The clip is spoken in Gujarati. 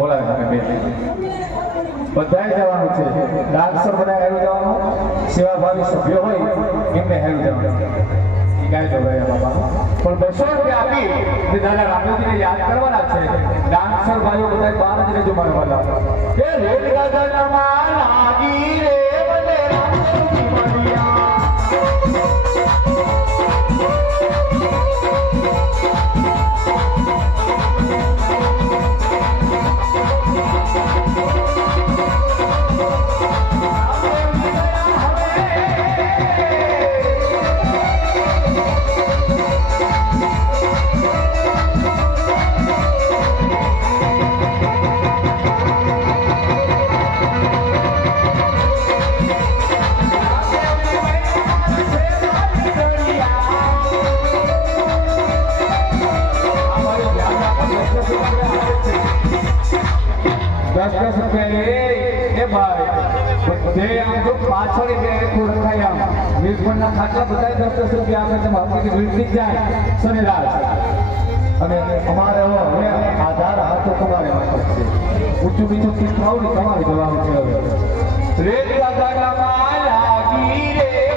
બોલાવે તમે બે બધાય જવાનું છે ડાન્સર બધા હેરું જવાનું સેવાભાવી સભ્યો હોય એમને હેરું જવાનું ગાય દો ભાઈ બાબા પણ 200 રૂપિયા આપી દાદા રામજીને યાદ કરવાના છે ડાન્સર ભાઈઓ બધા બહાર જ રહેજો મારા વાલા એ રેલ ગગનમાં લાગી રે બલે રામજી મળ્યા પાછળ ખાટલા બધા 10 રૂપિયા આપે તમે હકીકત વીટી જાય શનિરાજ અને અમારે હવે આધાર હાથો તમારે માથે છે ઊંચું નીચું તીખાવડી તમારી જવાબ છે હવે રેત ગાડામાં લાગી રે